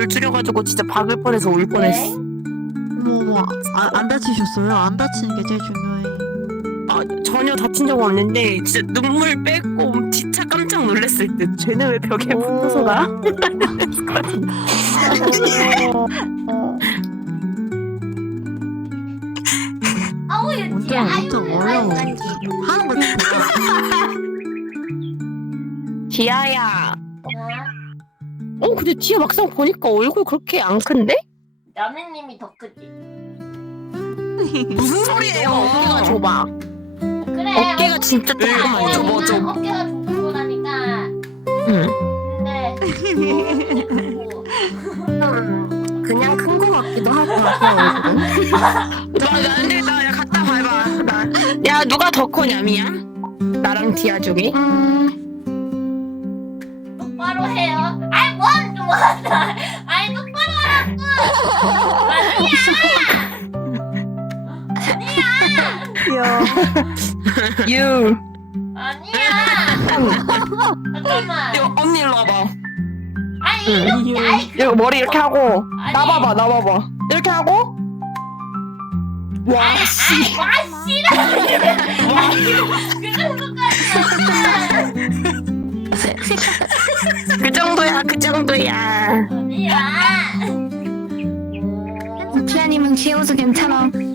줄여가지고 진짜 박을 뻔해서 울 뻔했어. 어머, 안 다치셨어요? 안 다치는 게 제일 중요해. 아, 전혀 다친 적은 없는데 진짜 눈물 뺏고 진짜 깜짝 놀랐을 듯. 쟤는 왜 벽에 붙어서 가? 아우 운전 어려워. 하는 거 디아야. 근데 디아 막상 보니까 얼굴 그렇게 안 큰데? 연애님이 더 크지. 무슨 소리예요? 어깨가 좁아. 그래. 어깨가 진짜 조그만해. 좁아, 좁아. 어깨가 좁은 거라니까. 응. 근데 그냥 큰 거 같기도 하고. 근데 나 갖다 봐봐. 야 누가 더 커냐 미야? 나랑 디아 중에? 똑바로 해요. 아이 뭔 아이 똑바로 하라고. 유. 아니야. 잠깐만. 이거 언니 일로 와봐. 아니 이렇게 아이 이거 머리 이렇게 하고 아니. 나 봐봐. 이렇게 하고. 와 씨. 와 씨라. 그 정도까지. 그 정도야. 아니야. 피아님은 귀여워서 괜찮아.